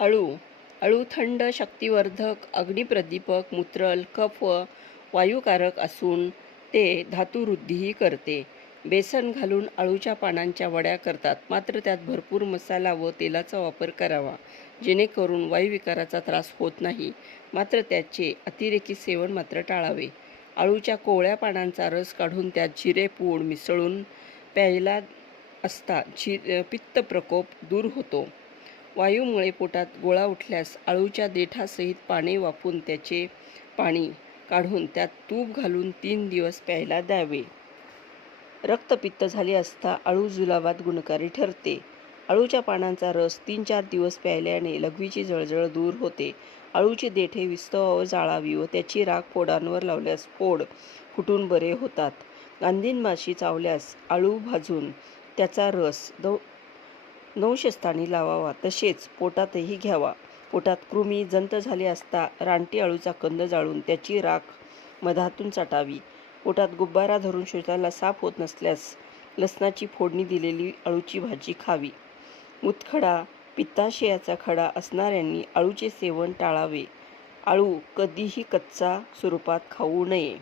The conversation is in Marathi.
अळू. अळू थंड, शक्तिवर्धक, अग्निप्रदीपक, मूत्रल, कफ व वायुकारक असून ते धातुवृद्धीही करते. बेसन घालून अळूच्या पानांच्या वड्या करतात, मात्र त्यात भरपूर मसाला व तेलाचा वापर करावा, जेणेकरून वायुविकाराचा त्रास होत नाही. मात्र त्याचे अतिरेकी सेवन मात्र टाळावे. अळूच्या कोवळ्या पानांचा रस काढून त्यात जिरेपूड मिसळून प्यायला असता पित्त प्रकोप दूर होतो. वायूमुळे पोटात गोळा उठल्यास अळूच्या देठासहित पाने वाफवून त्याचे पाणी काढून त्यात तूप घालून 3 दिवस प्यायला द्यावे. रक्तपित्त झाले असता अळू जुलाबात गुणकारी ठरते. अळूच्या पानांचा रस 3-4 दिवस प्यायल्याने लघवीची जळजळ दूर होते. अळूची देठे विस्तवावर जाळावी व त्याची राख फोडांवर लावल्यास फोड फुटून बरे होतात. गांधीन माशी चावल्यास अळू भाजून त्याचा रस नवशस्थानी लावावा, तसेच पोटातही घ्यावा. पोटात कृमी, जंत झाले असता रानटी अळूचा कंद जाळून त्याची राख मधातून चाटावी. पोटात गुब्बारा धरून शौचाला साफ होत नसल्यास लसणाची फोडणी दिलेली अळूची भाजी खावी. मूतखडा, पित्ताशयाचा खडा असणाऱ्यांनी अळूचे सेवन टाळावे. अळू कधीही कच्चा स्वरूपात खाऊ नये.